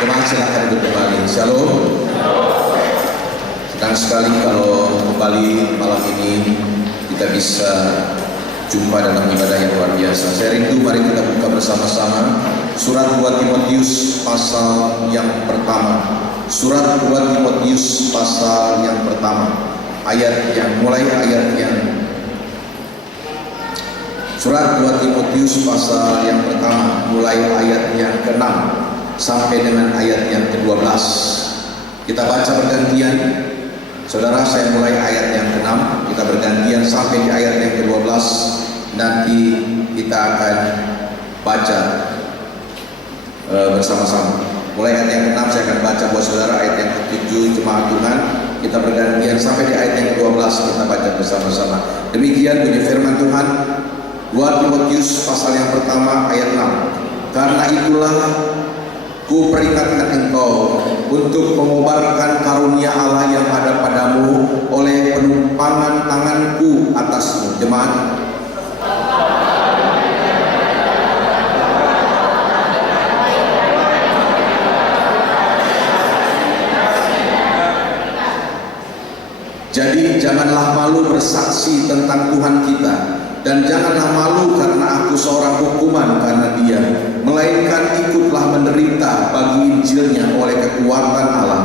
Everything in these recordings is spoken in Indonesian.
Jemaat silakan duduk kembali. Shalom. Senang sekali kalau kembali malam ini kita bisa jumpa dalam ibadah yang luar biasa. Saya rindu, mari kita buka bersama-sama surat 2 Timotius pasal yang pertama. Surat 2 Timotius pasal yang pertama. Surat 2 Timotius pasal yang pertama, mulai ayat yang ke-6 sampai dengan ayat yang ke-12. Kita baca bergantian. Saudara, saya mulai ayat yang ke-6, kita bergantian sampai di ayat yang ke-12. Nanti kita akan baca bersama-sama. Mulai ayat yang ke-6 saya akan baca buat saudara, ayat yang ke-7 jemaat Tuhan. Kita bergantian sampai di ayat yang ke-12, kita baca bersama-sama. Demikian bunyi firman Tuhan. 2 Timotius pasal yang pertama ayat 6. Karena itulah ku peringatkan engkau untuk mengobarkan karunia Allah yang ada padamu oleh penumpangan tanganku atasmu. Jemaat, jadi janganlah malu bersaksi tentang Tuhan kita, dan janganlah malu karena aku seorang hukuman karena dia, melainkan ikutlah menderita bagi Injilnya oleh kekuatan Allah.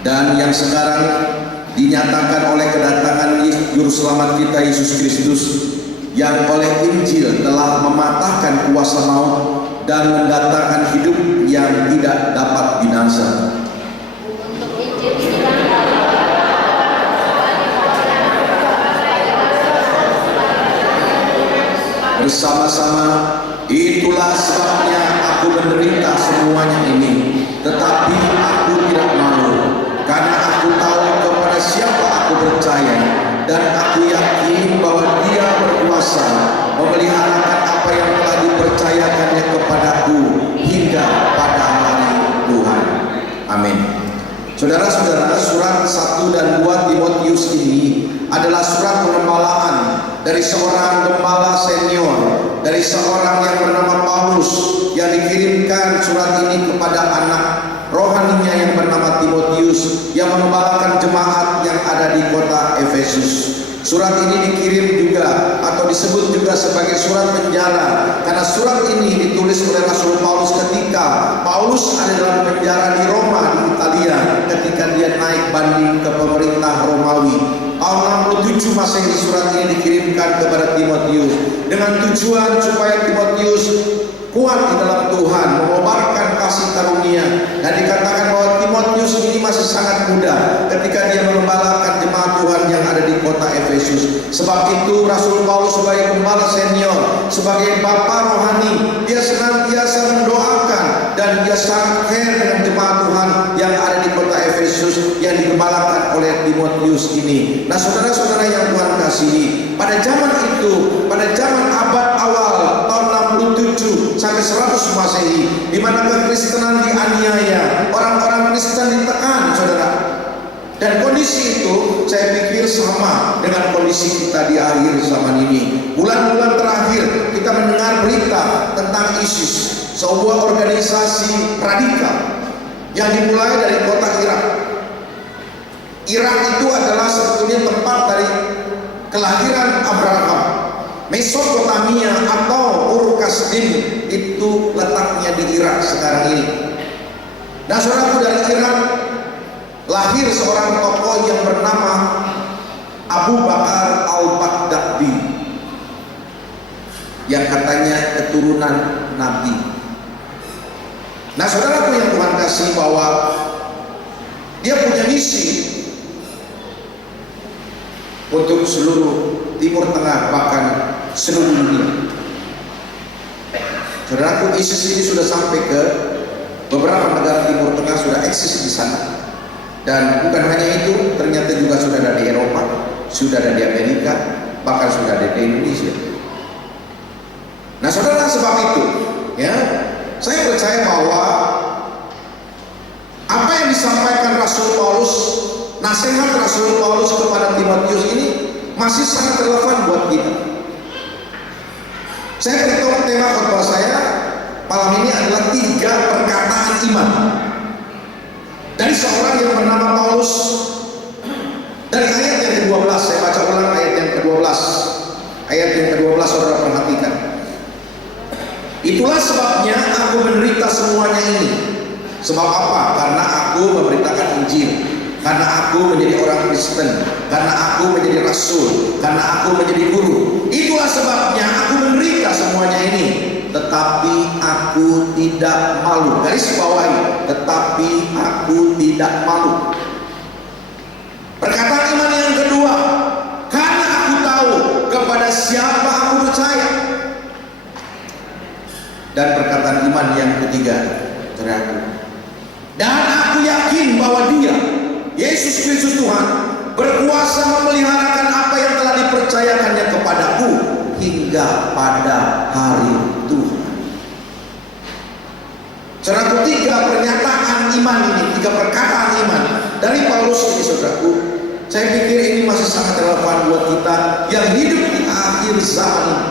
Dan yang sekarang dinyatakan oleh kedatangan Juru Selamat kita Yesus Kristus, yang oleh Injil telah mematahkan kuasa maut dan mendatangkan hidup yang tidak dapat binasa. Bersama-sama, itulah sebabnya aku menderita semuanya ini, tetapi aku tidak malu, karena aku tahu kepada siapa aku percaya, dan aku yakin bahwa Dia berkuasa memeliharakan apa yang telah dipercayakannya kepadaku hingga pada hari Tuhan. Amin. Saudara-saudara, surat 1 dan 2 Timotius ini adalah surat pengembalaan dari seorang gembala senior, dari seorang yang bernama Paulus, yang dikirimkan surat ini kepada anak rohaninya yang bernama Timotius, yang mengembalakan jemaat yang ada di kota Efesus. Surat ini dikirim juga atau disebut juga sebagai surat penjara, karena surat ini ditulis oleh Rasul Paulus ketika Paulus ada dalam penjara di Roma, di Italia, ketika dia naik banding ke pemerintah Romawi. Tahun 67 Masehi surat ini dikirimkan kepada Timotius dengan tujuan supaya Timotius kuat di dalam Tuhan, mengobarkan kasih karunia. Dan dikatakan bahwa Timotius ini masih sangat muda ketika dia mengembalakan jemaat Tuhan yang ada di kota Efesus. Sebab itu Rasul Paulus sebagai gembala senior, sebagai bapa rohani, dia senantiasa mendoakan dan dia sangat care dengan jemaat Tuhan yang ada di kota Efesus yang digembalakan oleh Timotius ini. Nah, saudara-saudara yang Tuhan kasihi, pada zaman itu, pada zaman abad awal tahun 67 sampai 100 Masehi, di mana kekristenan dianiaya, orang-orang Kristen ditekan, saudara. Dan kondisi itu saya pikir sama dengan kondisi kita di akhir zaman ini. Bulan-bulan terakhir kita mendengar berita tentang ISIS, sebuah organisasi radikal yang dimulai dari kota Irak. Irak itu adalah sebetulnya tempat dari kelahiran Abraham. Mesopotamia atau Ur Kasdim itu letaknya di Irak sekarang ini. Nah, saudaraku, dari Irak lahir seorang tokoh yang bernama Abu Bakar al-Baghdadi, yang katanya keturunan Nabi. Nah, saudaraku yang Tuhan kasih, bahwa dia punya misi untuk seluruh Timur Tengah, bahkan seluruh dunia. Saudaraku, ISIS ini sudah sampai ke beberapa negara Timur Tengah, sudah eksis di sana. Dan bukan hanya itu, ternyata juga sudah ada di Eropa, sudah ada di Amerika, bahkan sudah ada di Indonesia. Nah, Nah saudara, sebab itu ya, saya percaya bahwa apa yang disampaikan Rasul Paulus, nasihat Rasul Paulus kepada Timotius ini masih sangat relevan buat kita. Saya beritahu tema khotbah saya malam ini adalah 3 perkataan iman dari seorang yang bernama Paulus. Dari ayat yang ke-12, saya baca ulang ayat yang ke-12. Ayat yang ke-12 saudara perhatikan. Itulah sebabnya aku menderita semuanya ini. Sebab apa? Karena aku memberitakan Injil, karena aku menjadi orang Kristen, karena aku menjadi rasul, karena aku menjadi guru. Itulah sebabnya aku menderita semuanya ini. Tetapi aku tidak malu. Garis bawahi, tetapi aku tidak malu. Perkataan iman yang kedua, karena aku tahu kepada siapa aku percaya. Dan perkataan iman yang ketiga, terakhir, dan aku yakin bahwa Dia, Yesus Kristus Tuhan, berkuasa memeliharakan apa yang telah dipercayakannya kepadaku hingga pada hari Tuhan. Saudaraku, 3 pernyataan iman ini, 3 perkataan iman dari Paulus ini, saudaraku, saya pikir ini masih sangat relevan buat kita yang hidup di akhir zaman ini.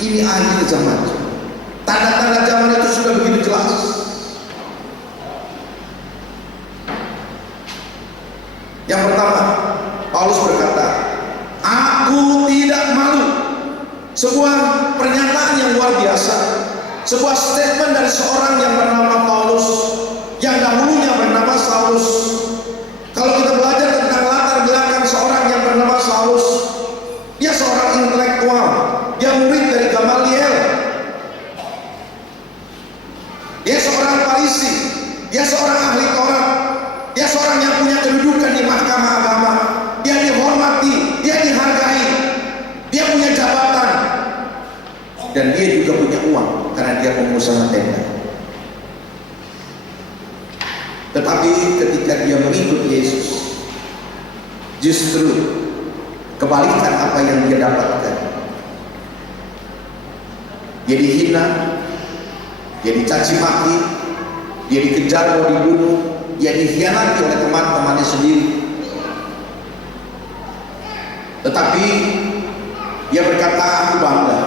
Ini akhir zaman. Tanda-tanda zaman itu sudah begitu jelas. Yang pertama, Paulus berkata, aku tidak malu. Sebuah pernyataan yang luar biasa, sebuah statement dari seorang yang bernama Paulus, yang dahulunya bernama Saulus. Kalau kita belajar tentang latar belakang seorang yang bernama Saulus, dia seorang intelektual, dia murid dari Gamaliel, dia seorang Farisi, dia seorang ahli Taurat, dia seorang yang punya kedudukan di mahkamah agama, dia dihormati, dia dihargai, dia punya jabatan, dan dia juga punya uang karena dia pengusaha tenda. Tetapi ketika dia mengikut Yesus, justru kebalikan apa yang dia dapatkan. Dia dihina, dia dicaci maki, dia dikejar mau dibunuh, dia dikhianati oleh teman-temannya sendiri. Tetapi dia berkata, aku bangga,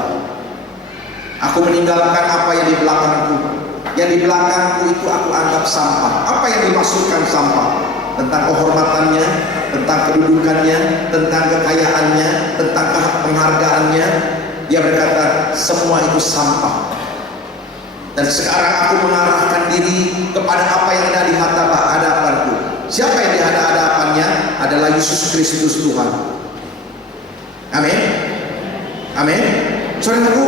aku meninggalkan apa yang di belakangku. Yang di belakangku itu aku anggap sampah. Apa yang dimaksudkan sampah? Tentang kehormatannya, tentang kedudukannya, tentang kekayaannya, tentang penghargaannya. Dia berkata, semua itu sampah. Dan sekarang aku mengarahkan diri kepada apa yang ada di hadapanku. Siapa yang di hadapannya? Adalah Yesus Kristus Tuhan. Amin. Amin. Saudaraku,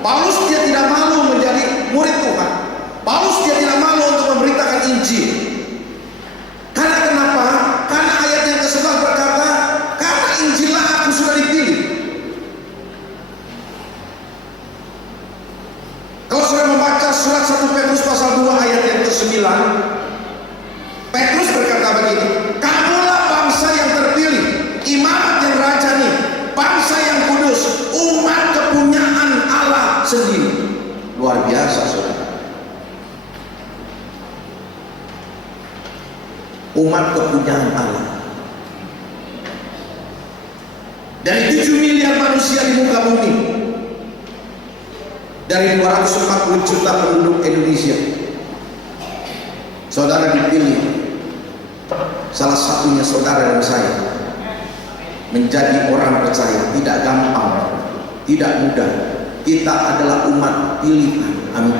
Paulus dia tidak malu menjadi murid Tuhan. Paulus dia tidak malu untuk memberitakan Injil. Karena kenapa? Karena ayat yang ke-11 berkata, karena Injillah aku sudah dipilih. Kalau sudah membaca surat 1 Petrus pasal 2 ayat yang ke-9, Petrus berkata begini, kamulah bangsa yang terpilih, imamat yang rajani, bangsa yang kudus, umat kepunyaan Allah sendiri. Luar biasa, saudara. Umat kepunyaan Allah. Dari 7 miliar manusia di muka bumi, dari 240 juta penduduk Indonesia, saudara dipilih. Salah satunya saudara dan saya menjadi orang percaya. Tidak gampang, tidak mudah. Kita adalah umat pilihan. Amin.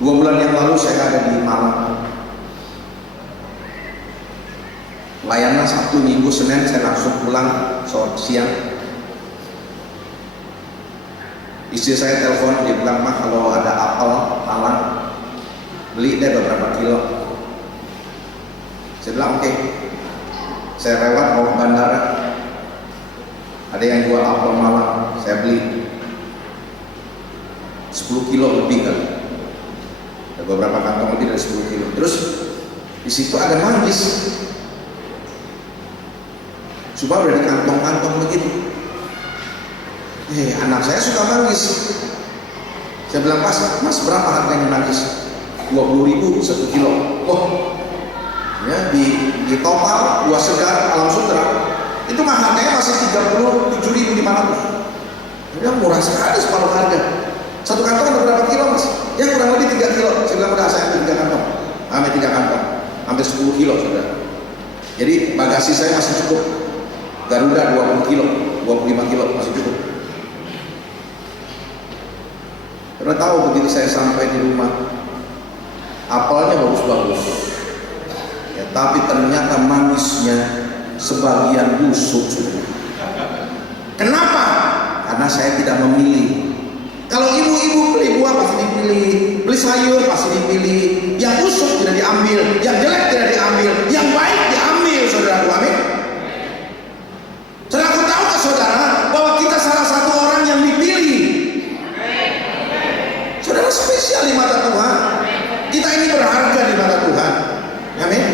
Dua bulan yang lalu saya ada di Malang. Layanan Sabtu, Minggu, Senin saya langsung pulang siang. Istri saya telepon, dia bilang, "Mah, kalau ada apel Malang, beli deh beberapa kilo." Saya bilang, "Oke." Saya lewat mau ke bandara, ada yang jual apel Malang, saya beli 10 kilo lebih kali. Ada beberapa kantong lebih dari 10 kilo. Terus di situ ada manggis. Cuma udah di kantong-kantong begitu. Anak saya suka manggis. Saya bilang, mas berapa harganya manggis? 20.000 1 kilo. Wah, ya di total 2 segar Alam Sutera itu mah harganya masih 37.500. Dia murah sekali, separuh harga. Satu kantong ada berapa kilo mas? Ya kurang lebih 3 kilo. Saya bilang udah, saya ambil 3 kantong, ambil 3 kantong, hampir 10 kilo sudah. Jadi bagasi saya masih cukup. Garuda 20 kilo, 25 kilo masih cukup. Karena tahu begitu saya sampai di rumah, apelnya bagus-bagus, ya, tapi ternyata manisnya sebagian busuk sudah. Kenapa? Karena saya tidak memilih. Kalau ibu-ibu beli buah pasti dipilih, beli sayur pasti dipilih. Yang busuk tidak diambil, yang jelek tidak diambil, yang baik diambil, saudaraku. Amin. Saudaraku, tahukah saudara bahwa kita salah satu orang yang dipilih? Saudara spesial di mata Tuhan. Kita ini berharga di mata Tuhan. Amin.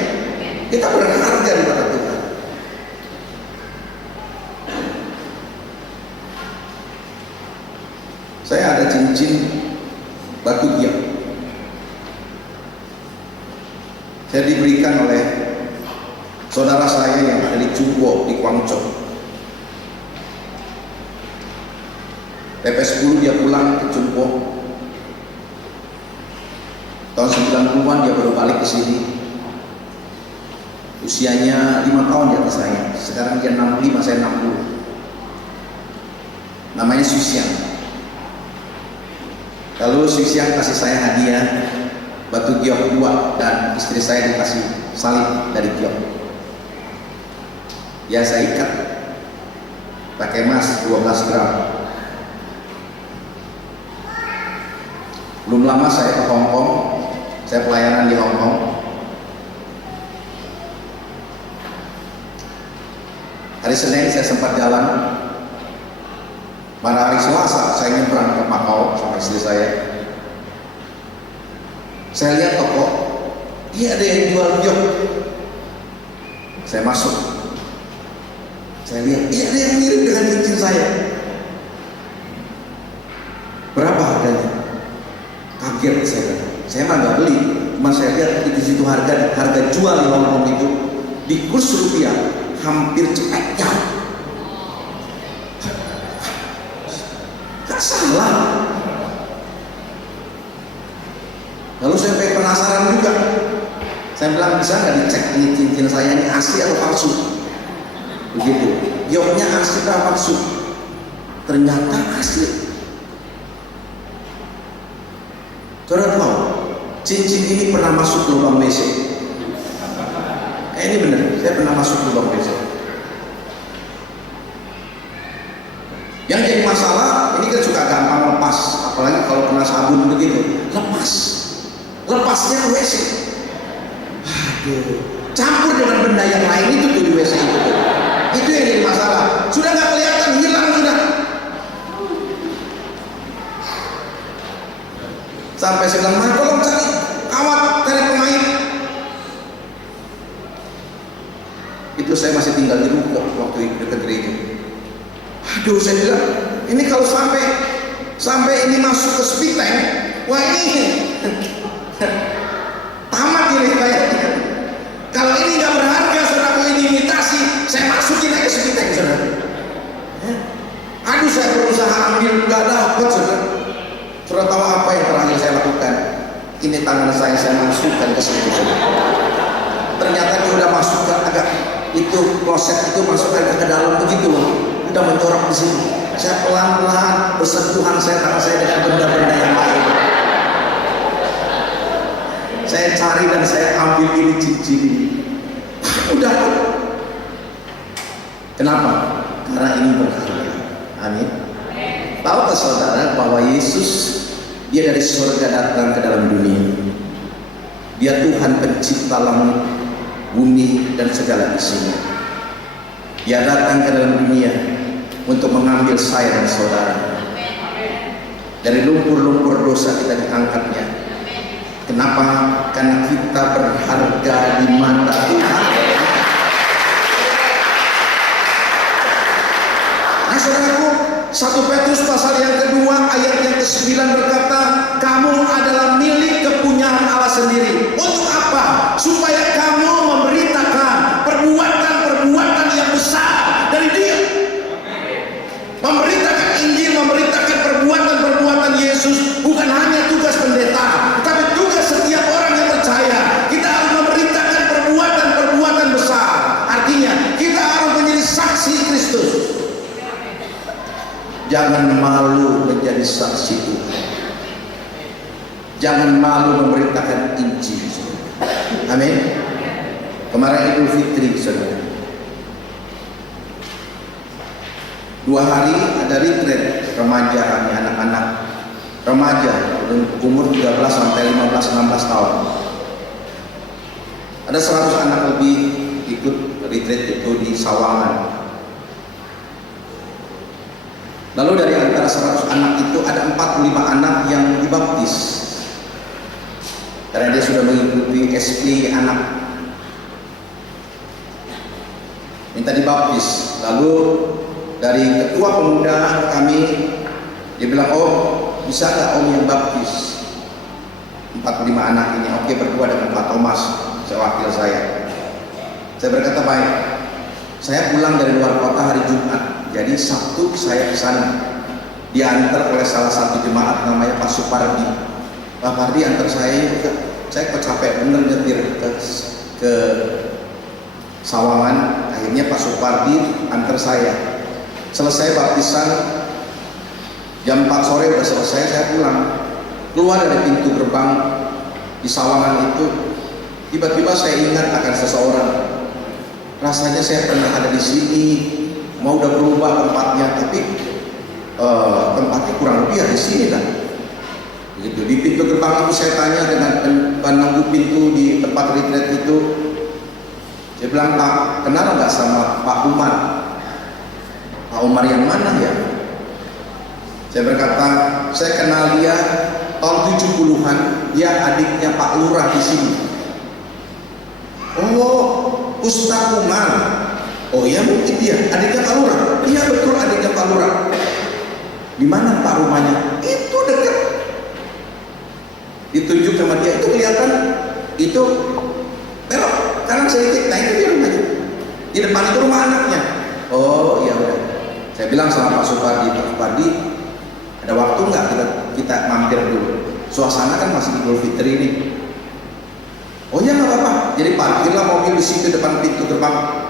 Kita berharga di mata Tuhan. Saya ada cincin batu giok. Saya diberikan oleh saudara saya yang ada di Cunggo di Guangzhou. PP10 dia pulang ke Cunggo. Tahun 90-an dia baru balik ke sini. Usianya 5 tahun di atas saya. Sekarang dia 65, saya 60. Namanya Susian. Lalu Susian kasih saya hadiah batu giok 2 dan istri saya dikasih salib dari giok. Ya saya ikat pakai emas 12 gram. Belum lama saya ke Hong Kong. Saya pelayanan di Hong Kong. Hari Senin saya sempat jalan. Pada hari Selasa saya nyebrang ke Macau sama istri saya. Saya lihat toko, dia ada yang jual giok. Saya masuk. Saya lihat, ada yang mirip dengan cincin saya. Berapa harganya? Kaget saya. Saya mah nggak beli, cuma saya lihat di situ harga jual di Hong Kong itu di kurs rupiah hampir cepetnya. Gak salah. Lalu saya pengen penasaran juga. Saya bilang, bisa nggak dicek ini cincin saya ini asli atau palsu? Begitu. Gioknya asli atau palsu? Ternyata asli. Saudara tahu, cincin ini pernah masuk lubang WC. Ini benar, saya pernah masuk lubang WC. Yang jadi masalah, ini kan suka gampang lepas, apalagi kalau kena sabun begitu, lepasnya ke WC. Aduh, campur dengan benda yang lain itu tuh di WC itu. Itu yang jadi masalah. Sudah nggak kelihatan, hilang sudah. Sampai saya bilang, tolong cari kawat, cari pemain. Itu saya masih tinggal di ruko waktu itu dekat gereja. Aduh, saya bilang, ini kalau sampai ini masuk ke Spiteng, wah ini tamat ini kayaknya. Kalau ini nggak berharga, saudara, ini imitasi, saya masukin aja ke Spiteng, saudara. Aduh, saya berusaha ambil, nggak dapat, saudara. Saudara tahu apa yang terakhir saya lakukan? Ini tangan saya masukkan ke situ. Ternyata dia udah masuk agak itu kloset itu masukkan ke dalam begitu loh. Udah mencorok di sini. Saya pelan-pelan bersentuhan tangan saya dengan benda-benda yang lain. Saya cari dan saya ambil ini cincin ini. Udah. Kenapa? Karena ini berharga. Amin. Tahukah saudara bahwa Yesus dia dari surga datang ke dalam dunia. Dia Tuhan pencipta langit, bumi dan segala isinya. Dia datang ke dalam dunia untuk mengambil saya dan saudara. Dari lumpur-lumpur dosa kita diangkatnya. Kenapa? Karena kita berharga di mata Tuhan. 1 Petrus pasal yang kedua ayat yang ke-9 berkata, kamu adalah milik kepunyaan Allah sendiri. Untuk apa? Supaya kamu memberitakan perbuatan-perbuatan yang besar dari Dia. Memberitakan Injil, memberitakan perbuatan-perbuatan Yesus bukan hanya tugas pendeta, tapi tugas setiap orang yang percaya. Kita harus memberitakan perbuatan-perbuatan besar. Artinya kita harus menjadi saksi Kristus. Jangan malu menjadi saksi Tuhan. Jangan malu memberitakan Injil. Amin. Kemarin Idul Fitri, saudara. 2 hari ada retreat remaja kami, anak-anak remaja umur 13 sampai 15-16 tahun. Ada 100 anak lebih ikut retreat itu di Sawangan. Lalu dari antara 100 anak itu ada 45 anak yang dibaptis karena dia sudah mengikuti SP anak, minta dibaptis. Lalu dari ketua pemuda kami, dia bilang, oh bisa nggak om yang baptis 45 anak ini? Oke, berdua dengan Pak Thomas, wakil saya. Saya berkata, baik. Saya pulang dari luar kota hari Jumat, jadi Sabtu saya ke sana. Diantar oleh salah satu jemaat namanya Pak Supardi. Pak Pardi antar saya kok capek bener nyetir ke Sawangan. Akhirnya Pak Supardi antar saya. Selesai baptisan jam 4 sore udah selesai, saya pulang. Keluar dari pintu gerbang di Sawangan itu, tiba-tiba saya ingat akan seseorang. Rasanya saya pernah ada di sini, mau udah berubah tempatnya, tapi tempatnya kurang lebih di sini kan. Begitu di pintu gerbang itu saya tanya dengan penunggu pintu di tempat retreat itu, saya bilang, Pak, kenal nggak sama Pak Umar? Pak Umar yang mana ya? Saya berkata, saya kenal dia tahun 70-an, dia adiknya Pak Lurah di sini. Oh, Ustaz Umar. Oh iya, mungkin dia adiknya Pak Lurah. Iya betul, adiknya Pak Lurah. Di mana Pak rumahnya? Itu dekat. Ditunjuk sama dia, itu kelihatan, itu belok kanan sedikit, nah itu dia rumahnya. Di depan itu rumah anaknya. Oh iya udah. Saya bilang sama Pak Supardi, Pak Supardi, ada waktu nggak kita mampir dulu? Suasana kan masih Idul Fitri ini. Oh ya nggak apa-apa. Jadi parkirlah mobil di situ depan pintu gerbang.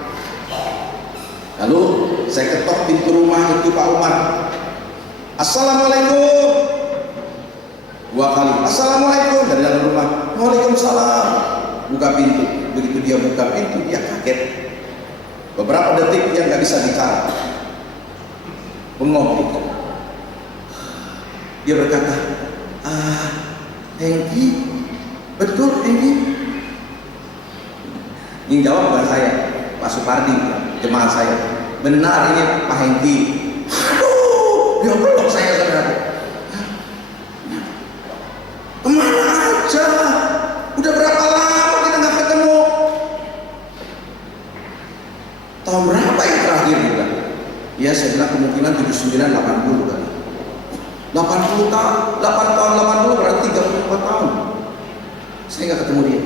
Lalu saya ketok pintu rumah itu Pak Umar. Assalamualaikum. 2 kali. Assalamualaikum dari dalam rumah. Waalaikumsalam. Buka pintu. Begitu dia buka pintu, dia kaget. Beberapa detik dia nggak bisa bicara. Bengong gitu. Dia berkata, Hengki, betul Hengki? Yang jawab bukan saya, Pak Supardi, jemaat saya. Benar ini Pak Hengki. Aduh, dia peluk saya saudara. Kemana aja? Udah berapa lama kita nggak ketemu? Tahun berapa yang terakhir juga? Ya saya bilang kemungkinan 79-80 kali. 80 tahun, 8 tahun 80 berarti 34 tahun. Saya nggak ketemu dia.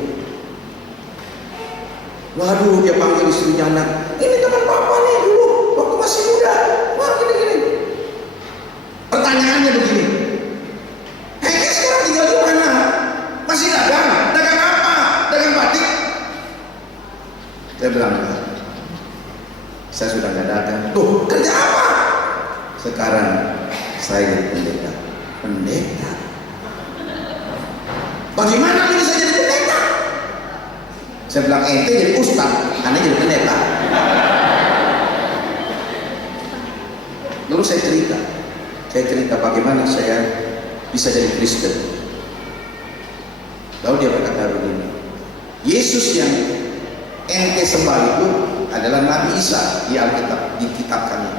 Waduh, dia panggil istrinya, anak. Ini teman papa nih dulu, waktu masih muda. Wah gini-gini. Pertanyaannya begini. Hei, sekarang tinggal di mana? Masih dagang? Dagang apa? Dagang batik? Saya bilang, saya sudah nggak dagang. Tuh, kerja apa? Sekarang saya jadi pendeta. Pendeta? Bagaimana bisa jadi pendeta? Saya bilang, ente jadi ustaz, aneh jadi pendeta. Lalu saya cerita bagaimana saya bisa jadi Kristen. Lalu dia berkata begini, Yesus yang ente sembah itu adalah Nabi Isa di Alkitab, di kitab kami.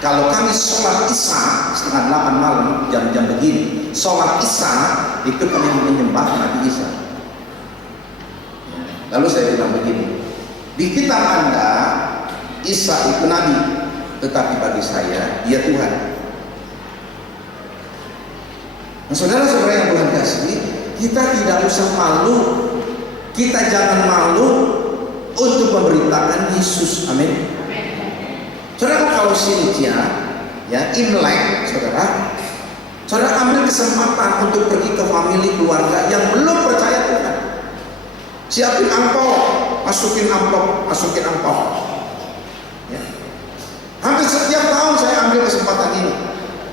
Kalau kami sholat Isya setengah 8 malam, jam-jam begini, sholat Isya itu kami menyembah Nabi Isa. Lalu saya bilang begini, di kitab Anda Isa itu Nabi, tetapi bagi saya dia Tuhan. Nah, saudara-saudara yang Tuhan kasih, kita tidak usah malu, kita jangan malu untuk memberitakan Yesus. Amin. Saudara, kalau Sintia ya Imlek, saudara ambil kesempatan untuk pergi ke famili keluarga yang belum percaya Tuhan. Siapin amplop, masukin amplop. Ya. Hampir setiap tahun saya ambil kesempatan ini.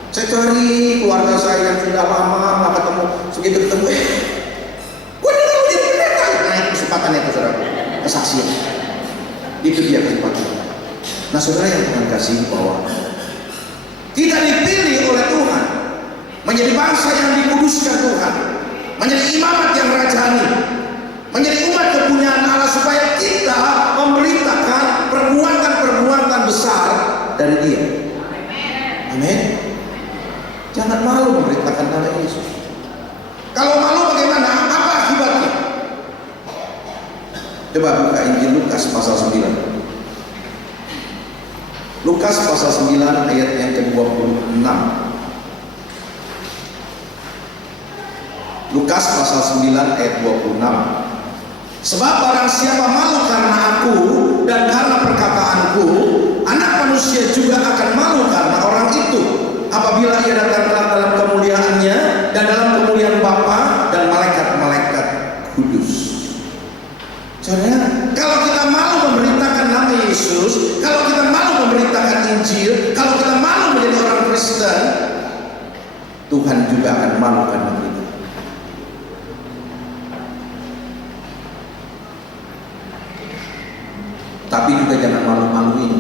Saya cari keluarga saya yang sudah lama nggak ketemu, segitu ketemu, gue nih kalau jadi pendeta. Nah, kesempatan itu saudara, kesaksian. Itu dia kesempatan. Nah, saudara yang Tuhan kasih, bahwa kita dipilih oleh Tuhan menjadi bangsa yang dikuduskan Tuhan, menjadi imamat yang rajani, menjadi umat kepunyaan Allah, supaya kita memberitakan perbuatan-perbuatan besar dari Dia. Amin. Jangan malu memberitakan nama Yesus. Kalau malu bagaimana? Apa akibatnya? Coba buka Injil Lukas pasal 9. Lukas pasal 9 ayat yang ke-26. Lukas pasal 9 ayat 26. Sebab barang siapa malu karena aku dan karena perkataanku, Anak Manusia juga akan malu karena orang itu, apabila ia datang dalam kemuliaannya dan dalam kemuliaan Bapa dan malaikat-malaikat kudus. Saudara, kalau kita malu memberitakan nama Yesus, kalau kita malu memberitakan Injil, kalau kita malu menjadi orang Kristen, Tuhan juga akan malu karena kita. Tapi juga jangan malu-maluin.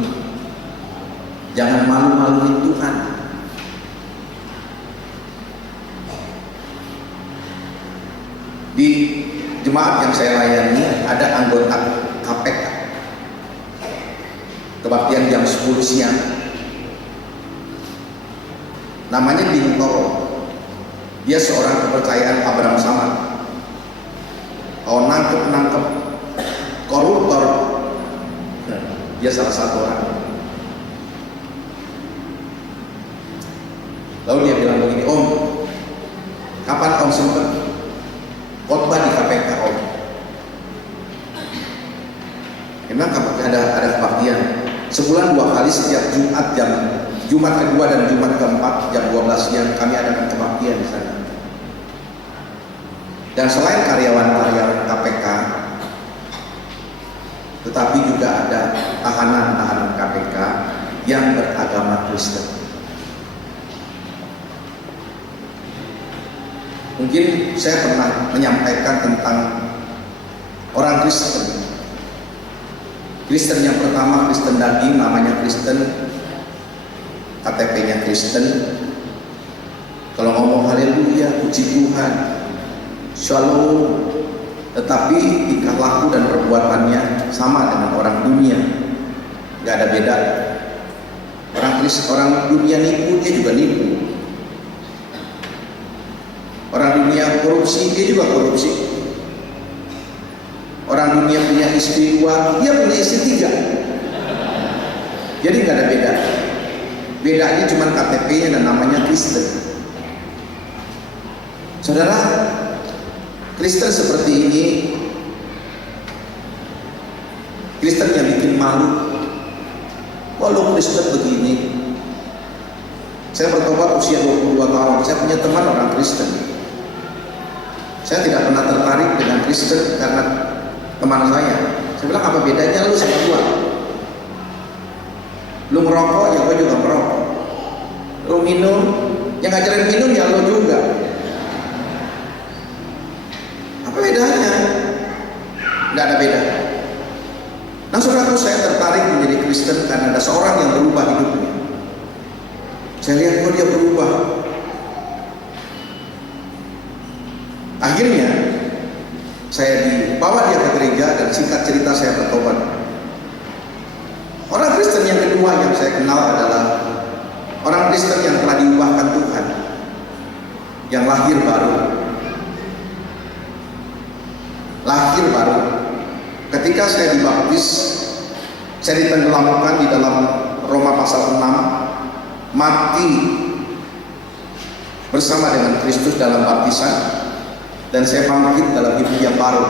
Jangan malu-maluin Tuhan. Di jemaat yang saya layani ada anggota KPK, kebaktian jam 10 siang, namanya Bintoro. Dia seorang kepercayaan Abraham Samad. Kalau nangkep koruptor, dia salah satu orang. Lalu dia bilang begini, Om, kapan Om sempat khotbah di KPK, Om? Memang ada kebaktian sebulan 2 kali, setiap Jumat kedua dan Jumat keempat jam 12 siang kami adakan kebaktian di sana. Dan selain karyawan-karyawan KPK, tetapi juga ada tahanan-tahanan KPK yang beragama Kristen. Mungkin saya pernah menyampaikan tentang orang Kristen. Kristen yang pertama, Kristen daging, namanya Kristen, KTP-nya Kristen. Kalau ngomong haleluya, puji Tuhan, shalom, tetapi tingkah laku dan perbuatannya sama dengan orang dunia, nggak ada beda. Orang dunia nipu, dia juga nipu. Orang dunia korupsi, dia juga korupsi. Orang dunia punya istri 2, dia punya istri 3. Jadi nggak ada beda. Bedanya cuma KTP-nya dan namanya Kristen. Saudara, Kristen seperti ini, Kristen yang bikin malu. Walau Kristen begini. Saya bertobat usia 22 tahun. Saya punya teman orang Kristen. Saya tidak pernah tertarik dengan Kristen karena teman saya. Saya bilang, apa bedanya lu sama gua? Lu merokok, ya gua juga merokok. Lu minum, yang ngajarin minum ya lu juga. Apa bedanya? Nggak ada beda. Nah, saudaraku, saya tertarik menjadi Kristen karena ada seorang yang berubah hidupnya. Saya lihat kok dia berubah. Akhirnya saya dibawa dia ke gereja dan singkat cerita saya bertobat. Orang Kristen yang kedua yang saya kenal adalah orang Kristen yang telah diubahkan Tuhan, yang lahir baru. Ketika saya dibaptis, saya ditenggelamkan di dalam Roma pasal 6, mati bersama dengan Kristus dalam baptisan, dan saya bangkit dalam hidup yang baru.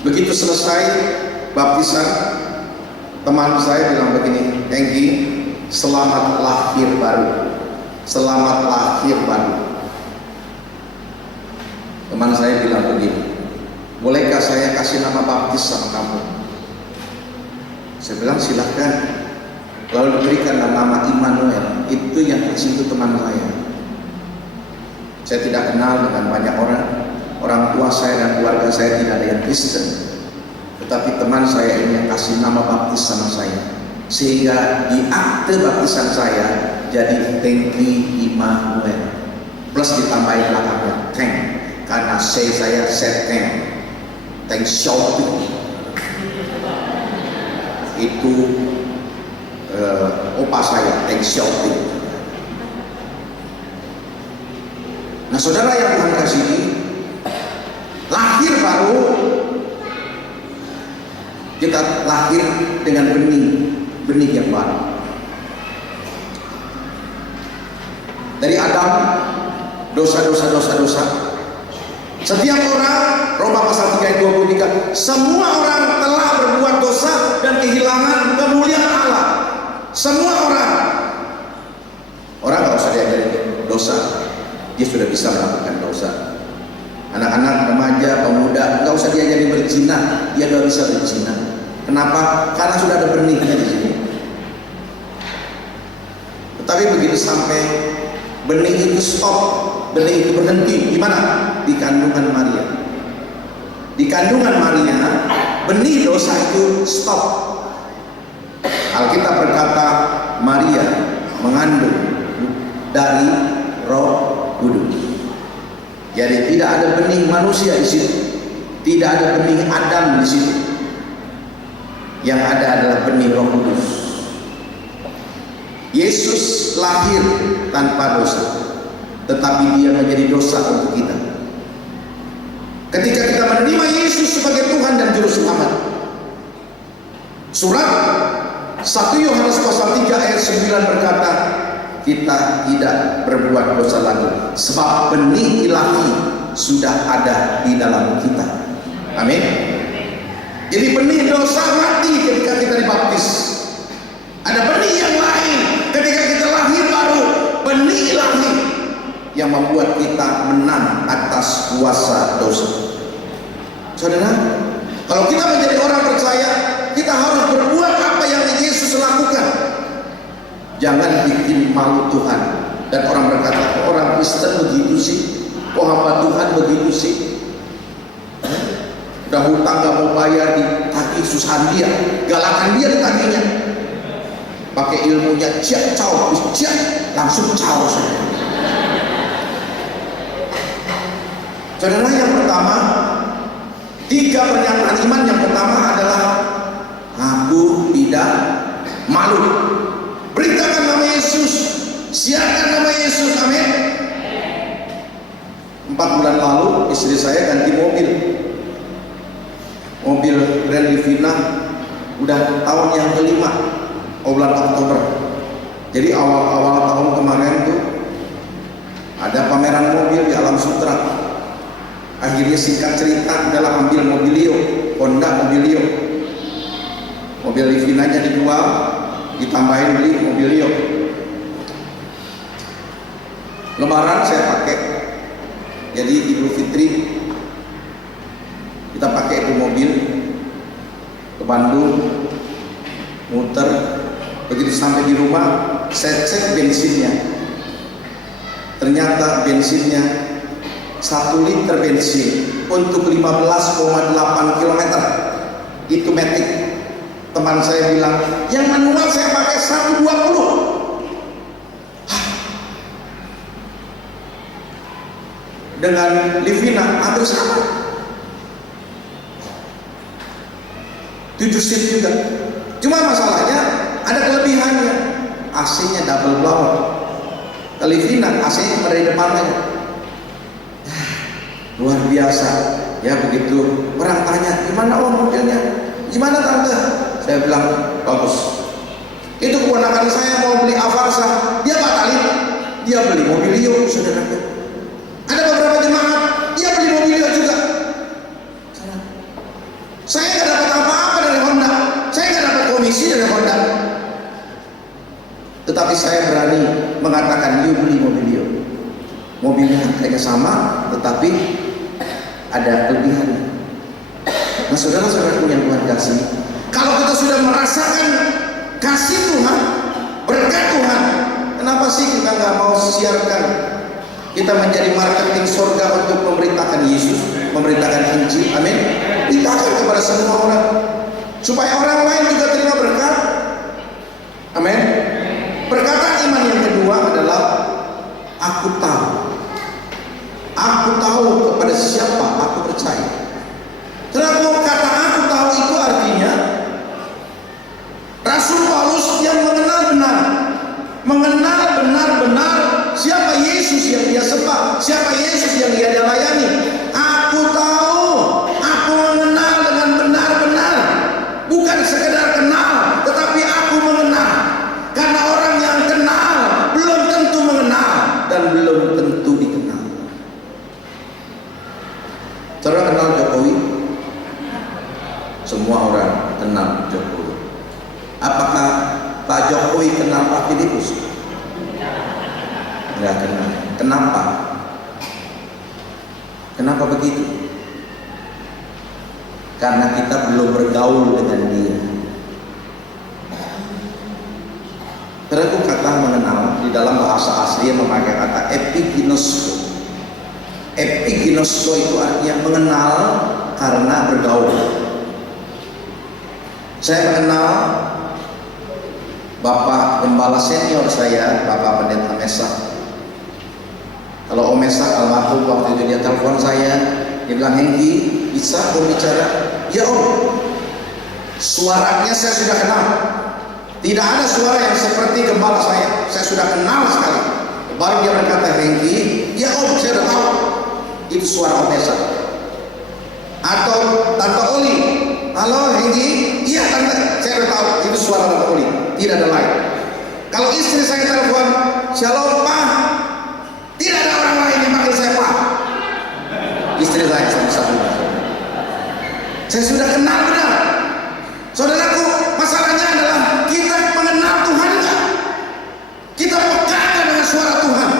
Begitu selesai baptisan, teman saya bilang begini, Enggi, selamat lahir baru, selamat lahir baru. Teman saya bilang begini, bolehkah saya kasih nama baptis sama kamu? Saya bilang silahkan. Lalu diberikanlah nama Immanuel. Itu yang kasih itu teman saya. Saya tidak kenal dengan banyak orang. Orang tua saya dan keluarga saya tidak ada yang Kristen, tetapi teman saya ini yang kasih nama baptis sama saya, sehingga di akte baptisan saya jadi Enggi Immanuel, plus ditambahin belakangnya Teng, karena saya Teng Xiaoping itu opa saya, Teng Xiaoping. Nah saudara yang Tuhan kasih ini, lahir baru, kita lahir dengan benih yang baru. Dari Adam, dosa. Setiap orang, Roma pasal 3 ayat 23, semua orang telah berbuat dosa dan kehilangan kemuliaan Allah. Semua orang nggak usah diajarin dosa, dia sudah bisa melakukan dosa. Anak-anak, remaja, pemuda, nggak usah diajari berzina, dia sudah bisa berzina. Kenapa? Karena sudah ada benihnya di sini. Tetapi begitu sampai benih itu stop, benih itu berhenti, di mana? Di kandungan Maria. Di kandungan Maria, benih dosa itu stop. Alkitab berkata Maria mengandung dari Roh Kudus. Jadi tidak ada benih manusia di situ, tidak ada benih Adam di situ. Yang ada adalah benih Roh Kudus. Yesus lahir tanpa dosa, tetapi dia menjadi dosa untuk kita. Ketika kita menerima Yesus sebagai Tuhan dan Juru Selamat, surat 1 Yohanes pasal 3 ayat 9 berkata, kita tidak berbuat dosa lagi, sebab benih ilahi sudah ada di dalam kita. Amin. Jadi benih dosa mati ketika kita dibaptis. Ada benih yang lain ketika kita lahir baru, benih ilahi yang membuat kita menang atas kuasa dosa. Saudara, kalau kita menjadi orang percaya, kita harus berbuat apa yang Yesus lakukan. Jangan bikin malu Tuhan. Dan orang berkata, orang Kristen begitu sih, kok hamba Tuhan begitu sih. Udah hutang gak mau bayar, ditagih, susahan dia, galakan dia ditaginya. Pakai ilmunya, ciak, caw, ciak, langsung caw. Saudara, yang pertama, 3 pernyataan iman. Yang pertama adalah aku tidak malu. Beritakan nama Yesus, siarkan nama Yesus, amin. 4 bulan lalu istri saya ganti mobil Grand Livina, udah tahun yang kelima, bulan Oktober. Jadi awal tahun kemarin tuh ada pameran mobil di Alam Sutra. Akhirnya singkat cerita adalah ambil Mobilio, Honda Mobilio. Mobil Livinanya dijual, ditambahin beli Mobilio. Lebaran saya pakai, jadi Idul Fitri kita pakai itu mobil ke Bandung, muter. Begitu sampai di rumah, saya cek bensinnya, ternyata bensinnya 1 liter bensin untuk 15,8 km. Itu matic. Teman saya bilang, yang manual saya pakai 120. Dengan Livina hampir sama, 7 seat juga. Cuma masalahnya ada kelebihannya, AC-nya double blower. Livina AC-nya cuma dari depan aja. Luar biasa ya. Begitu orang tanya, gimana om mobilnya, gimana tante, saya bilang bagus. keponakan saya mau beli Avanza, dia batalin, dia beli Mobilio, saudaraku. Ada beberapa jemaat, dia beli Mobilio juga. Saya nggak dapat apa-apa dari Honda, saya nggak dapat komisi dari Honda, tetapi saya berani mengatakan, you beli Mobilio. Mobilnya harganya sama, tetapi ada kelebihannya. Nah, saudara-saudaraku yang Tuhan kasih, kalau kita sudah merasakan kasih Tuhan, berkat Tuhan, kenapa sih kita nggak mau siarkan? Kita menjadi marketing surga untuk memberitakan Yesus, memberitakan Injil, amin. Beritakan kepada semua orang, supaya orang lain juga terima berkat, amin. Perkataan iman yang kedua adalah aku tahu. Aku tahu kepada siapa aku percaya. Terus kata aku tahu itu artinya Rasul Paulus yang mengenal benar-benar siapa Yesus yang dia sembah, siapa Yesus yang dia layani. Aku tahu, aku mengenal dengan benar-benar, bukan sekedar kenal, tetapi aku mengenal. Karena orang yang kenal belum tentu mengenal dan belum tentu dikenal. Saudara kenal Jokowi? Semua orang kenal Jokowi. Apakah Pak Jokowi kenal Pak Filipus? Tidak kenal. Kenapa? Kenapa begitu? Karena kita belum bergaul dengan dia. Terus kata mengenal di dalam bahasa asli memakai kata epiginosko. Epiginosko itu artinya mengenal karena bergaul. Saya mengenal Bapak Gembala senior saya, Bapak Pendeta Mesa. Kalau Om Mesa almarhum, waktu itu dia telepon saya, dia bilang, Hengki, bisa Om bicara? Ya Om, suaranya saya sudah kenal. Tidak ada suara yang seperti Gembala saya sudah kenal sekali. Baru dia berkata, Hengki, ya Om, saya sudah tahu itu suara Om Mesa. Atau Tante Oli, halo Hengki, iya Tante, saya sudah tahu itu suara Tante Oli. Tidak ada lain. Kalau istri saya telepon, Shalom Pak, tidak ada orang lain yang panggil saya Pak. Istri saya satu-satunya. Saya sudah kenal benar. Saudaraku, masalahnya adalah kita mengenal Tuhan enggak? Kita peka dengan suara Tuhan.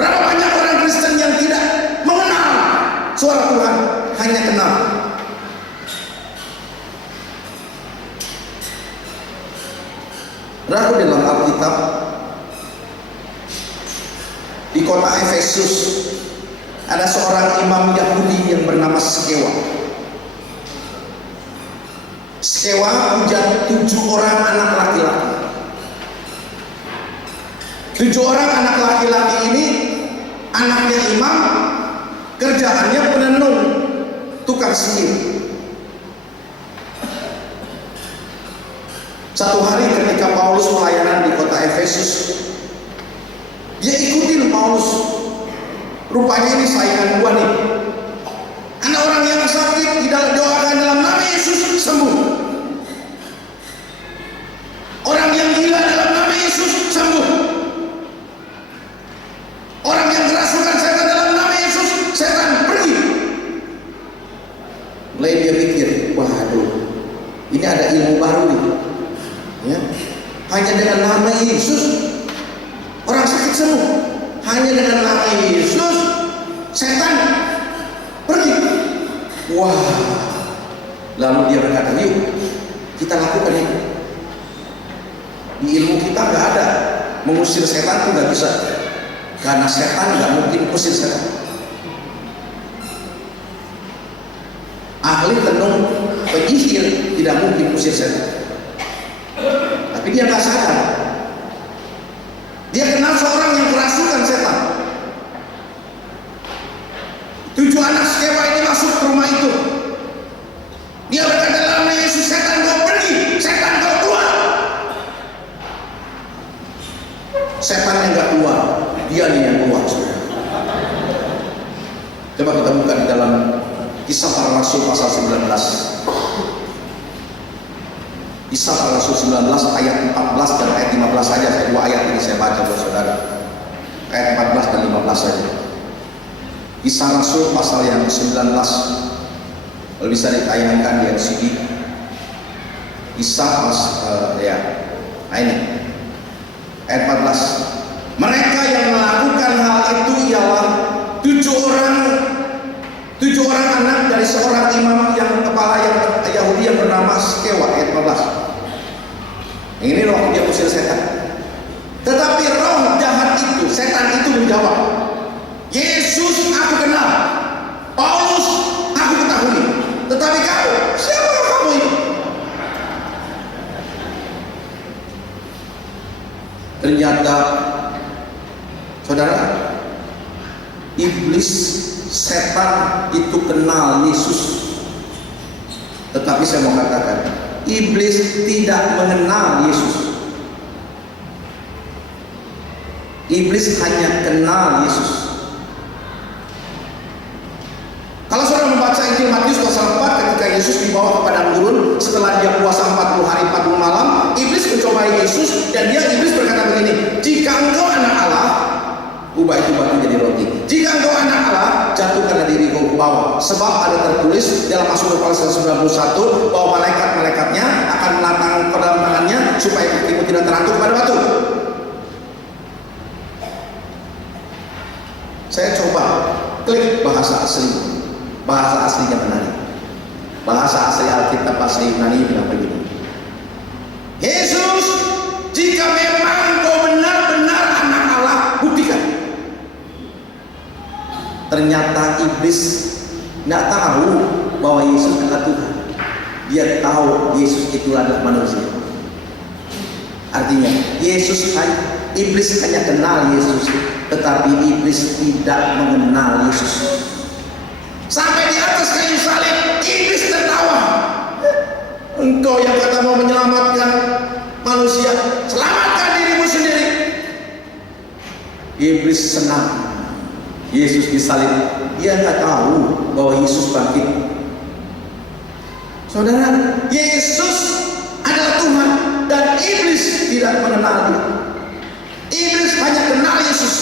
Berapa banyak orang Kristen yang tidak mengenal suara Tuhan, hanya kenal. Lalu dalam Alkitab di kota Efesus ada seorang imam Yahudi yang bernama Skewa. Skewa punya 7 orang anak laki-laki. 7 orang anak laki-laki ini anaknya imam, kerjaannya penenun, tukang sihir. Satu hari ketika Paulus pelayanan di kota Efesus, dia ikutin Paulus. Rupanya ini saingan gua nih. Ada orang yang sakit, tidak doakan dalam nama Yesus sembuh. Orang yang gila dalam nama Yesus sembuh. Orang yang kerasukan setan dalam nama Yesus, setan pergi. Mulai dia pikir, waduh, ini ada ilmu baru nih. Ya. Hanya dengan nama Yesus orang sakit sembuh. Hanya dengan nama Yesus setan pergi. Wah. Lalu dia berkata, yuk kita lakukan ini. Di ilmu kita nggak ada mengusir setan, itu nggak bisa. Karena setan nggak mungkin usir setan. Ahli tenung penyihir tidak mungkin usir setan. Tapi dia nggak sadar. Dia kenal seorang yang kerasukan setan. 7 anak Skewa ini masuk ke rumah itu. Dia berkata dalam nama Yesus, setan kau pergi, setan kau keluar. Setan yang nggak keluar, dia nih yang keluar. Coba kita buka di dalam Kisah Para Rasul pasal 19. Kisah Para Rasul 19 ayat 14 dan ayat 15 saja. Saya dua ayat ini saya baca buat saudara. Ayat 14 dan 15 saja. Kisah Rasul pasal yang 19. Kalau bisa ditayangkan di LCD. Kisah ya. Nah ini. Ayat 14. Mereka yang melakukan hal itu ialah 7 orang anak dari seorang imam yang kepala yang Yahudi yang bernama Skewa. Ayat 15. Ini roh dia usir setan. Tetapi roh jahat itu, setan itu menjawab, Yesus aku kenal, Paulus aku ketahui, tetapi kamu, siapa kamu ini? Ternyata saudara, iblis, setan itu kenal Yesus. Tetapi saya mau katakan, iblis tidak mengenal Yesus. Iblis hanya kenal Yesus. Kalau saudara membaca Injil Matius pasal 4, ketika Yesus dibawa ke padang gurun setelah dia puasa 40 hari 40 malam, iblis mencobai Yesus dan iblis berkata begini, jika engkau anak Allah, ubah itu batu jadi roti. Jika engkau anak Allah, jatuhkanlah diri kau ke bawah. Sebab ada tertulis dalam Mazmur pasal 91 bahwa malaikat-malaikatnya akan menantang dalam tangannya supaya kakimu tidak terantuk pada batu. Saya coba klik bahasa asli. Bahasa aslinya menarik. Bahasa asli Alkitab bahasa Yunani bilang begini. Yesus, jika memang kau benar-benar anak Allah, buktikan. Ternyata iblis tidak tahu bahwa Yesus adalah Tuhan. Dia tahu Yesus itu adalah manusia. Artinya iblis hanya kenal Yesus, tetapi iblis tidak mengenal Yesus. Sampai di atas kayu salib, iblis tertawa. Engkau yang kata mau menyelamatkan manusia, selamatkan dirimu sendiri. Iblis senang Yesus disalib. Dia nggak tahu bahwa Yesus bangkit. Saudara, Yesus adalah Tuhan dan iblis tidak mengenal Dia. Iblis hanya kenal Yesus.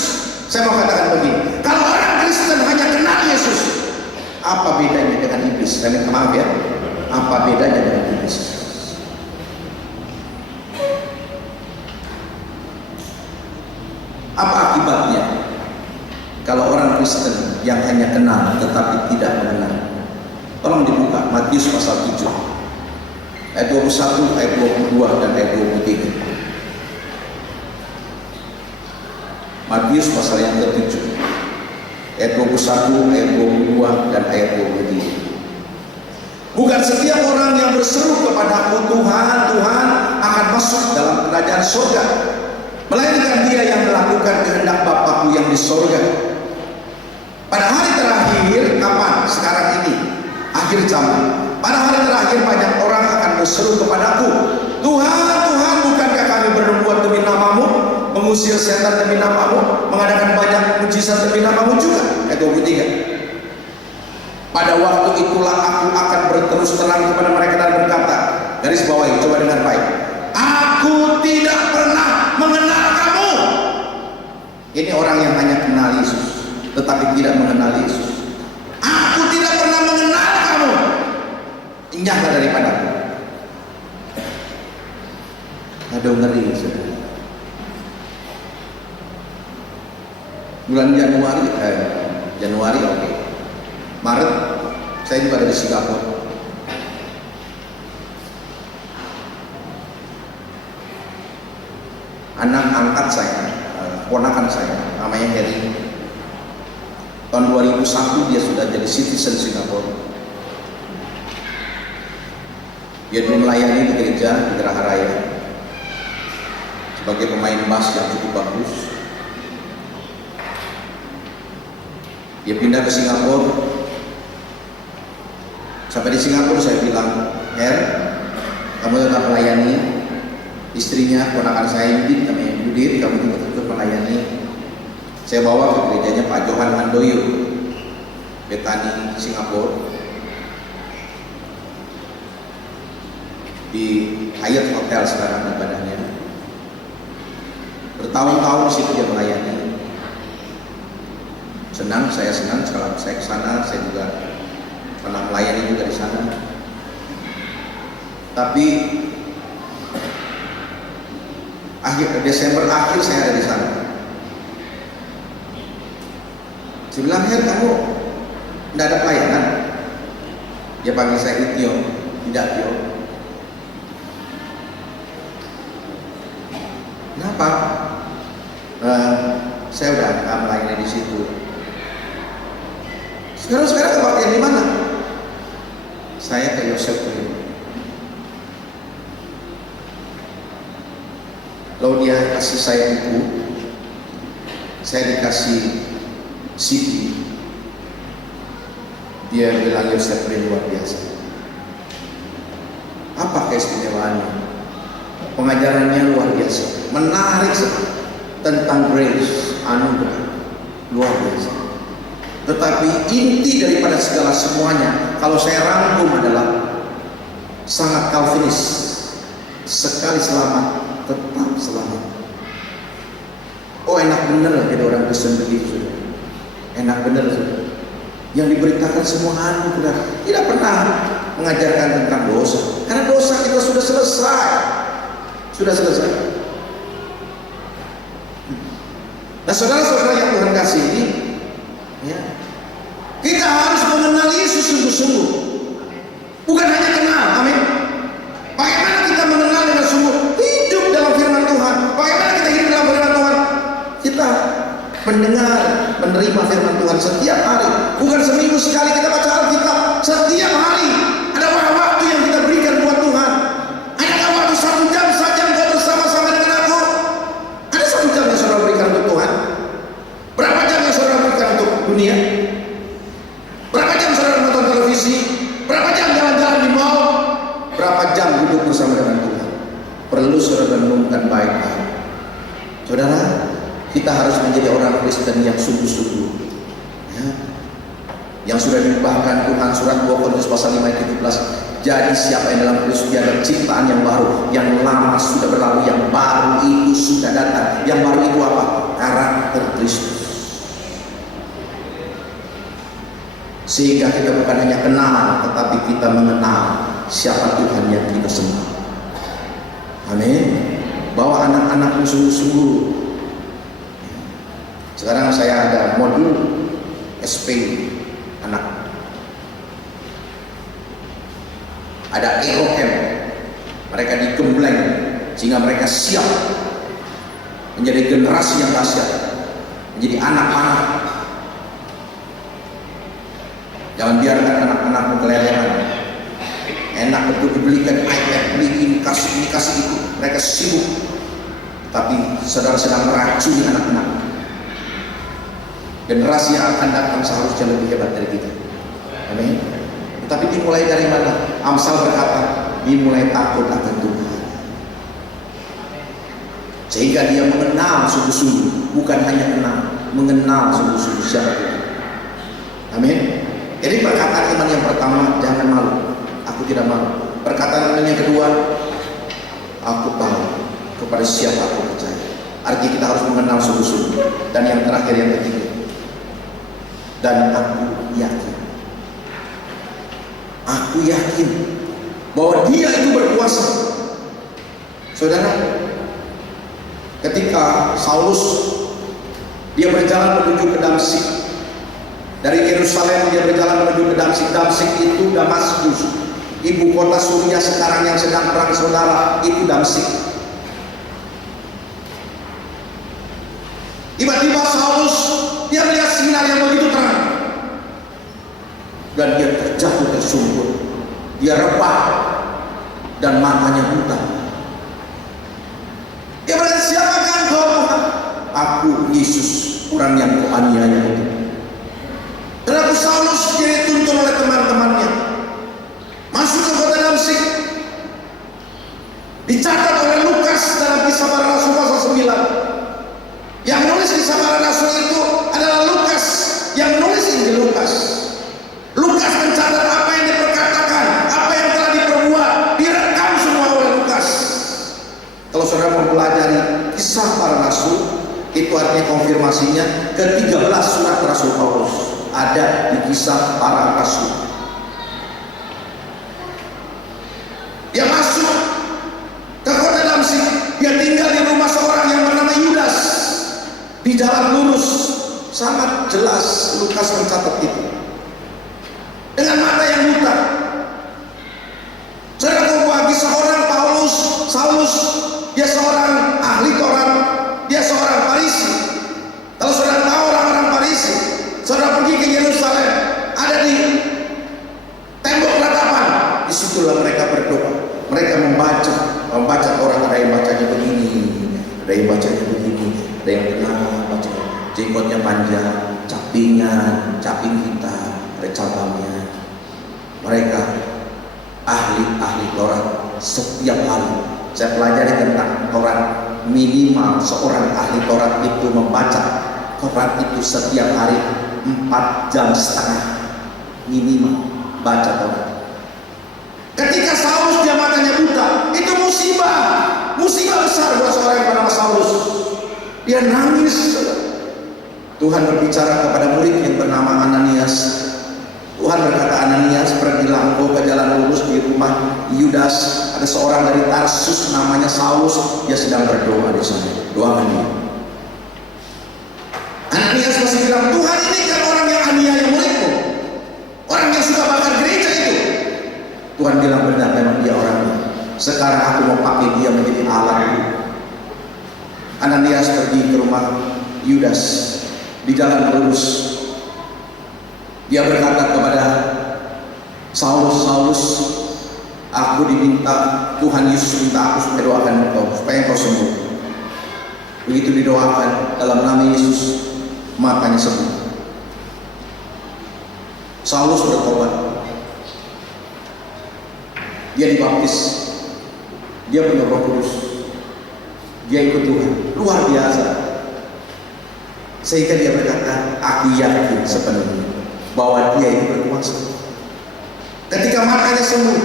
Saya mau katakan begini, kalau orang Kristen hanya kenal Yesus, apa bedanya dengan iblis? Saya minta maaf ya. Apa bedanya dengan iblis? Apa akibatnya kalau orang Kristen yang hanya kenal tetapi tidak mengenal? Tolong dibuka Matius pasal 7 ayat 21, ayat 22 dan ayat 23. Matius pasal yang ke-7 ayat 21, ayat 22 dan ayat 23. Bukan setiap orang yang berseru kepadaku Tuhan, Tuhan akan masuk dalam kerajaan surga, melainkan dia yang melakukan kehendak Bapa-Ku yang di surga. Pada hari terakhir, kapan? Sekarang ini, akhir zaman. Pada hari terakhir banyak orang akan berseru kepadaku, Tuhan, Tuhan, bukankah kami berbuat demi namamu, mengusir setan demi namamu, mengadakan banyak mujizat demi namamu juga? Ayat 23. Pada waktu itulah aku akan berterus terang kepada mereka dan berkata, garis bawahi, coba dengar baik, aku tidak pernah mengenal kamu. Ini orang yang hanya kenal Yesus tetapi tidak mengenal Yesus. Aku tidak pernah mengenal kamu. Injaklah daripadaku. Ada ngeri, saudara. Bulan Januari oke. Maret saya juga ada di Singapura. Anak angkat saya, ponakan saya, namanya Heri. Tahun 2001 dia sudah jadi citizen Singapura. Dia dulu melayani di gereja di Geraha Raya sebagai pemain bass yang cukup bagus. Dia pindah ke Singapura. Sampai di Singapura saya bilang, Her, kamu tetap melayani istrinya, ponakan saya Yudit, namanya Yudit, kamu juga tetap melayani. Saya bawa ke gerejanya Pak Johan Handoyo, Betani Singapura. di Hyatt Hotel sekarang ibadahnya. Bertahun-tahun di situ dia melayani. Senang, saya senang kalau saya ke sana, saya juga pernah melayani juga di sana. Tapi Desember akhir saya ada di sana. Saya bilang, Her, kamu tidak ada pelayanan? Dia panggil saya Tio. Tidak, Tio. Kenapa? Saya udah nggak melayani di situ. Sekarang kebaktian di mana? Saya ke Yosef Primo. Lalu dia kasih saya buku, saya dikasih CD. Dia bilang Yosef Primo luar biasa. Apa keistimewaannya? Pengajarannya luar biasa, menarik sekali tentang grace, anugerah, luar biasa. Tetapi inti daripada segala semuanya, kalau saya rangkum adalah sangat Calvinis. Sekali selamat, tetap selamat. Oh, enak bener jadi orang Kristen begitu, sudah. Enak bener, sudah. Yang diberitakan semua anugerah, tidak pernah mengajarkan tentang dosa, karena dosa kita sudah selesai. Nah, saudara-saudara yang Tuhan kasih ini, ya, kita harus mengenal Yesus sungguh-sungguh, bukan hanya kenal. Amin. Bagaimana kita mengenal dengan sungguh? Hidup dalam firman Tuhan. Bagaimana kita hidup dalam firman Tuhan? Kita mendengar, menerima firman Tuhan setiap hari. Bukan seminggu sekali kita baca Alkitab. Setiap hari ada waktu yang kita berikan buat Tuhan. Adakah waktu 1 jam saja engkau bersama-sama dengan aku? Ada 1 jam yang saudara berikan untuk Tuhan? Berapa jam yang saudara berikan untuk dunia? Berapa jam saudara menonton televisi? Berapa jam jalan-jalan di mall? Berapa jam hidup bersama dengan Tuhan? Perlu saudara renungkan baik-baik. Saudara, kita harus menjadi orang Kristen yang sungguh-sungguh, ya, yang sudah diubahkan Tuhan. Surat 2 Korintus pasal 5 ayat 17. Jadi siapa yang dalam Kristus dia adalah ciptaan yang baru, yang lama sudah berlalu, yang baru itu sudah datang. Yang baru itu apa? Karakter Kristus. Sehingga kita bukan hanya kenal, tetapi kita mengenal siapa Tuhan yang kita sembah. Amin. Bawa anak-anakmu sungguh-sungguh. Sekarang saya ada modul SP anak, ada EOM, mereka digembleng sehingga mereka siap menjadi generasi yang dahsyat, menjadi anak-anak. Jangan biarkan anak-anakmu kelelehan. Enak betul dibelikan iPad, beliin kasih ini kasih itu, mereka sibuk, tapi saudara sedang meracuni anak-anak. Generasi yang akan datang seharusnya lebih hebat dari kita. Amin. Tetapi dimulai dari mana? Amsal berkata, dimulai takut akan Tuhan, sehingga dia mengenal sungguh-sungguh, bukan hanya kenal, mengenal sungguh-sungguh siapa Tuhan. Amin. Jadi perkataan iman yang pertama, jangan malu. Aku tidak malu. Perkataan iman yang kedua, aku tahu kepada siapa aku percaya. Artinya kita harus mengenal sungguh-sungguh. Dan yang terakhir, yang ketiga, dan aku yakin bahwa dia itu berkuasa. Saudara, ketika Saulus dia berjalan menuju ke Damsyik, dari Yerusalem dia berjalan menuju ke Damsyik. Damsyik itu Damaskus, ibu kota Suriah sekarang yang sedang perang, saudara, itu Damsyik. Tiba-tiba Saulus dia melihat sinar yang begitu terang, dan dia terjatuh tersungkur, dia rebah dan matanya buta. Dia berkata, siapakah engkau Tuhan? Aku Yesus, orang yang kau aniaya itu. Kenapa Saulus jadi tuntun oleh teman-temannya masuk ke kota Damsyik? Dicatat oleh Lukas dalam Kisah Para Rasul pasal 9. Yang nulis Kisah Para Rasul itu adalah Lukas, yang nulis Injil Lukas. Lukas mencatat apa yang diperkatakan, apa yang telah diperbuat, direkam semua Itu artinya konfirmasinya ke-13 surat Rasul Paulus ada di Kisah Para Rasul. Dia masuk ke kota Damsyik, dia tinggal di rumah seorang yang bernama Yudas di jalan lurus. Sangat jelas Lukas mencatat itu dengan mata yang buta. Saudara, bagi seorang Saulus, dia seorang ahli Taurat, dia seorang Farisi. Kalau saudara tahu orang-orang Farisi, saudara pergi ke Yerusalem, ada di tembok ratapan, disitulah mereka berdoa. Mereka membaca Taurat. Ada yang bacanya begini, ada yang bacanya begini, ada yang tenang baca, jenggotnya panjang, caping kita, ada cabangnya. Mereka ahli Taurat. Setiap hari saya pelajari tentang Taurat, minimal seorang ahli Taurat itu membaca Taurat itu setiap hari 4,5 jam minimal baca Taurat. Ketika Saulus dia matanya buta, itu musibah besar buat seorang yang bernama Saulus. Dia nangis. Tuhan berbicara kepada murid yang bernama Ananias. Tuhan berkata, Ananias, pergilah engkau ke jalan lurus di rumah Yudas. Ada seorang dari Tarsus namanya Saulus, dia sedang berdoa di sana. Doakan dia. Ananias masih bilang, Tuhan, ini kan orang yang aniaya muridmu, orang yang suka bakar gereja itu. Tuhan bilang, benar, memang dia orangnya. Sekarang aku mau pakai dia menjadi alatku. Ananias pergi ke rumah Yudas di jalan lurus. Dia berkata kepada Saulus, aku diminta, Tuhan Yesus minta aku supaya doakan engkau, supaya engkau sembuh. Begitu didoakan dalam nama Yesus, matanya sembuh. Saulus bertobat. Dia dibaptis. Dia punya Roh Kudus. Dia ikut Tuhan. Luar biasa. Sehingga dia berkata, aku yakin sepenuhnya bahwa dia itu berkuasa. Ketika matanya sembuh,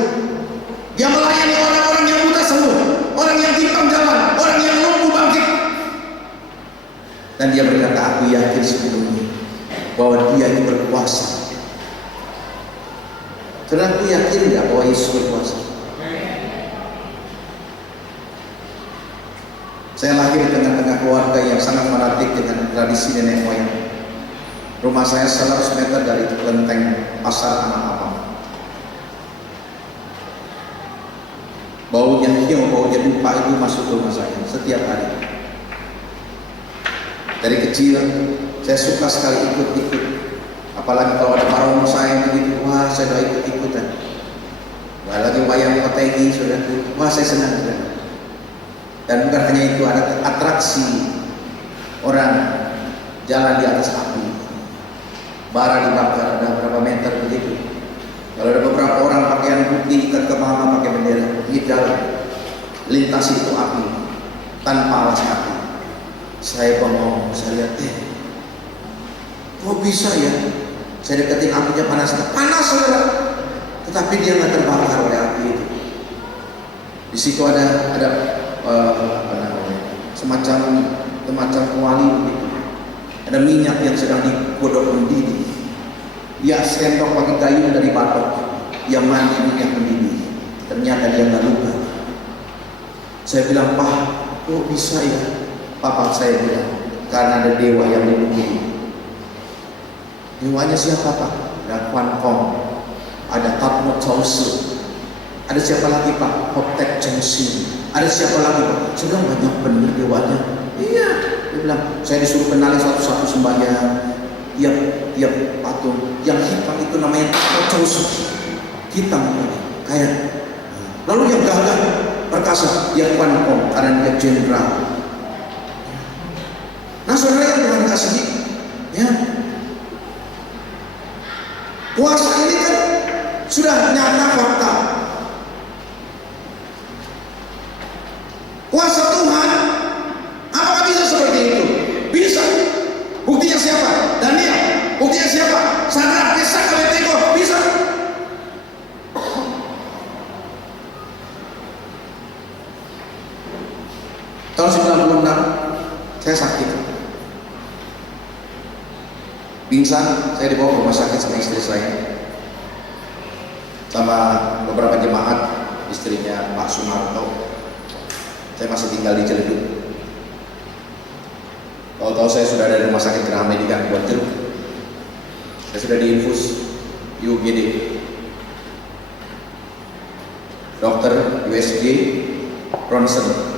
dia melayani orang-orang yang buta sembuh, orang yang timpang jalan, orang yang lumpuh bangkit. Dan dia berkata, aku yakin sepenuhnya bahwa dia itu berkuasa. Saudara, aku yakin tidak bahwa Yesus berkuasa? Saya lahir di tengah-tengah keluarga yang sangat fanatik dengan tradisi nenek moyang. Rumah saya 100 meter dari kelenteng pasar Tanah Abang. Baunya dupa itu masuk ke rumah saya setiap hari. Dari kecil saya suka sekali ikut-ikut. Apalagi kalau ada parong saya begitu, wah saya udah ikut-ikutan. Lagi wayang Kotegi sudah itu, wah saya senang juga. Dan bukan hanya itu, ada atraksi orang jalan di atas api. Bara dibakar, ada berapa meter begitu. Kalau ada beberapa orang pakaian putih, ikat kepala pakai bendera, di jalan lintasi itu api tanpa alas kaki. Saya bengong, saya lihat, kok bisa ya? Saya deketin apinya panas, saudara. Tetapi dia nggak terbakar oleh api itu. Di situ ada semacam kuali begitu. Ada minyak yang sedang digodok mendidih. Dia sendok pakai kayu dari batok. Dia mandi minyak mendidih. Ternyata dia nggak luka. Saya bilang, Pak, kok bisa ya? Papa saya bilang, karena ada dewa yang dilindungi. Dewanya siapa, Pak? Ada Quan Kong, ada Tatmo Chausu. Ada siapa lagi, Pak? Hoptek Chengxi. Ada siapa lagi, Pak? Sudah banyak benar dewanya. Iya. Dia bilang, saya disuruh kenali satu-satu sembahyang. Tiap patung yang hitam itu namanya Chausu. Hitam kayak. Lalu yang gagah perkasa dia Quan Kong karena dia jenderal. Nah, saudara yang Tuhan kasih, ya, kuasa ini kan sudah nyata fakta. Kuasa Tuhan, apakah bisa seperti itu? Bisa. Buktinya siapa? Daniel. Buktinya siapa? Sadrak, Mesak, Abednego. Bisa. Tahun 96 saya sakit. Pingsan, saya dibawa ke rumah sakit sama istri saya, sama beberapa jemaat, istrinya Pak Sumarto. Saya masih tinggal di Ciledug. Tahu-tahu saya sudah ada di rumah sakit Geraha Medica buat jeruk. Saya sudah diinfus di UGD. Dokter USG Bronson